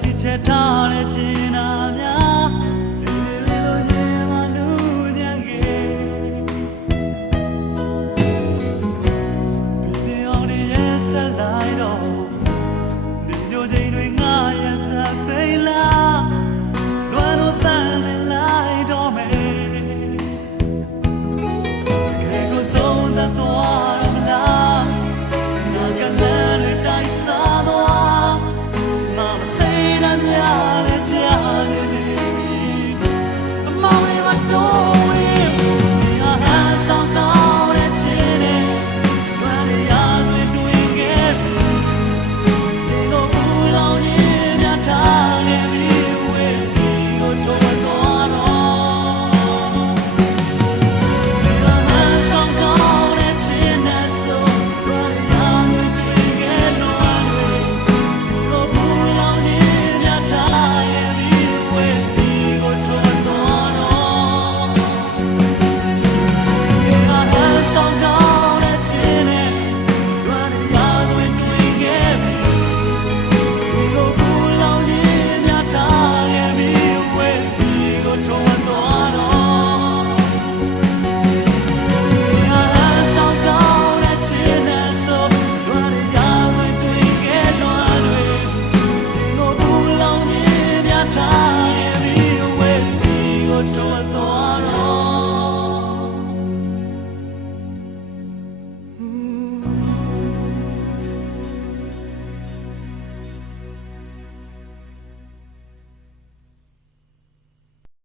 စီချက်ထားတဲ့ခြင်း